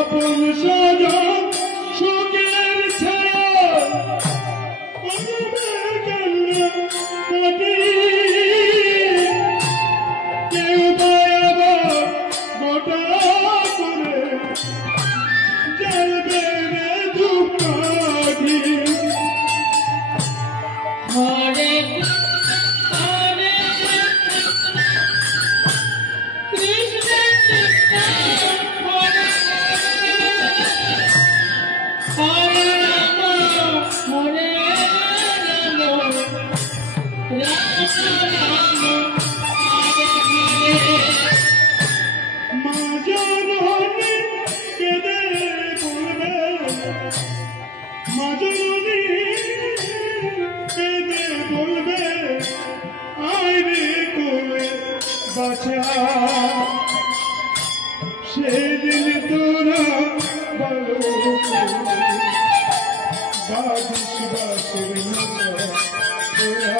আপন স্বজন সুখের ছায়া কেউ পায়াবার গোটা করে জ্বলবে রে ধূপকাঠি। হরে হরে কৃষ্ণ কৃষ্ণ হরে হরে রাম হরে রাম রাম রাম হরে হরে। মা জননী কেঁদে বলবে, মা জননী কেঁদে বলবে আয় রে কোলে বাছা। সেদিন তোরা ভালো বাদিস বাসের মজা তোরা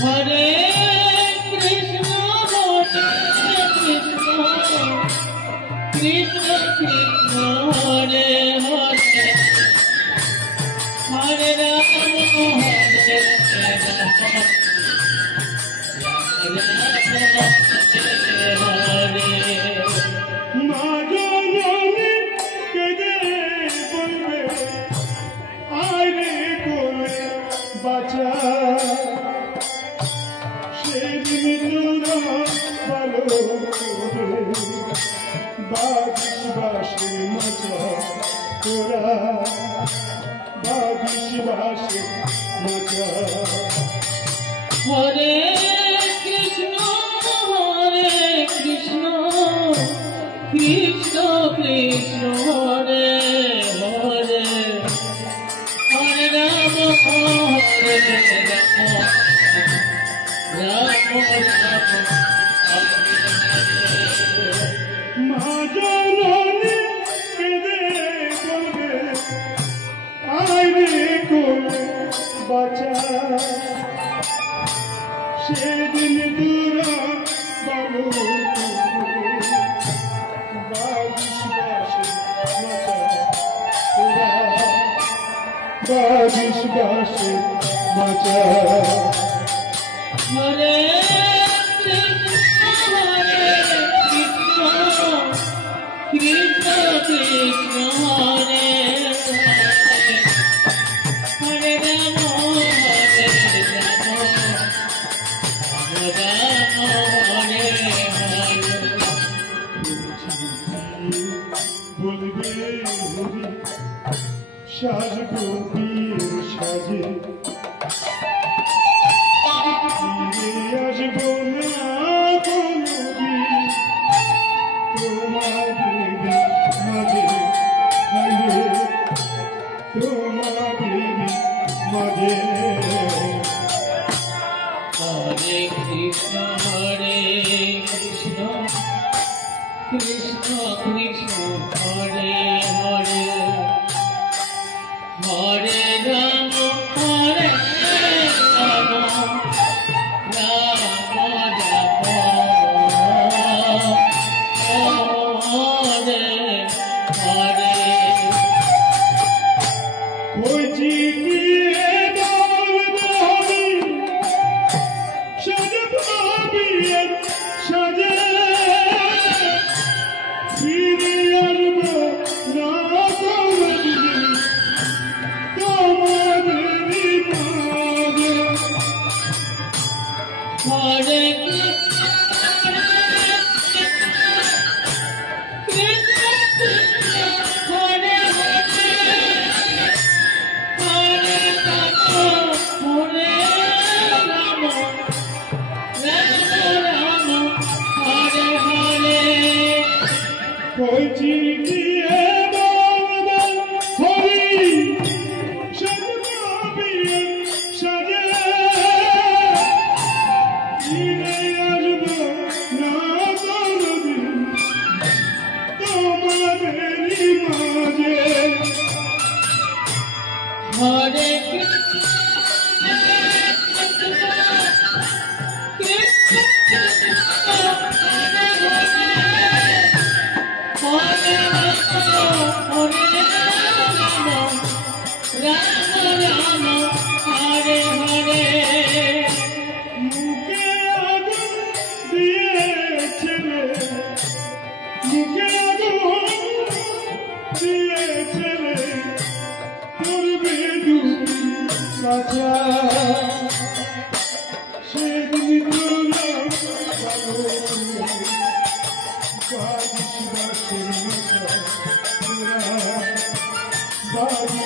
হরে কৃষ্ণ কৃষ্ণ কৃষ্ণ হরে হরে হরে রাম হরে হরে। মা জননী কেঁদে বলবে আয় রে কোলে বাছা। সেদিন তোরা ভালো বাদিস বাসের মজা তোরা বাদিস বাসের মজা। হরে কৃষ্ণ কৃষ্ণ কৃষ্ণ হরে হরে হরে রাম হরে রাম রাম মা জননী কেঁদে বলবে আয় রে কোলে বাছা। সেদিন তোরা ভালো বাদিস বাসের মজা তোরা বাদিস বাসের মজা। হরে কৃষ্ণ কৃষ্ণ কৃষ্ণ হরে হরে রাম হরে রাম রাম হরে হরে। বলবে হরি সাজবো বিয়ের সাজে ফিরে আসবো না কোনোদিন তোমাদের মাঝে হাইরে তোমাদের মাঝে। হরে কৃষ্ণ কৃষ্ণ কৃষ্ণ হরে হরে হরে রাম হরে রাম রাম রাম হরে হরে। কইছি গিয়ে বলবো আমি সাজবো বিয়ের সাজে Bye.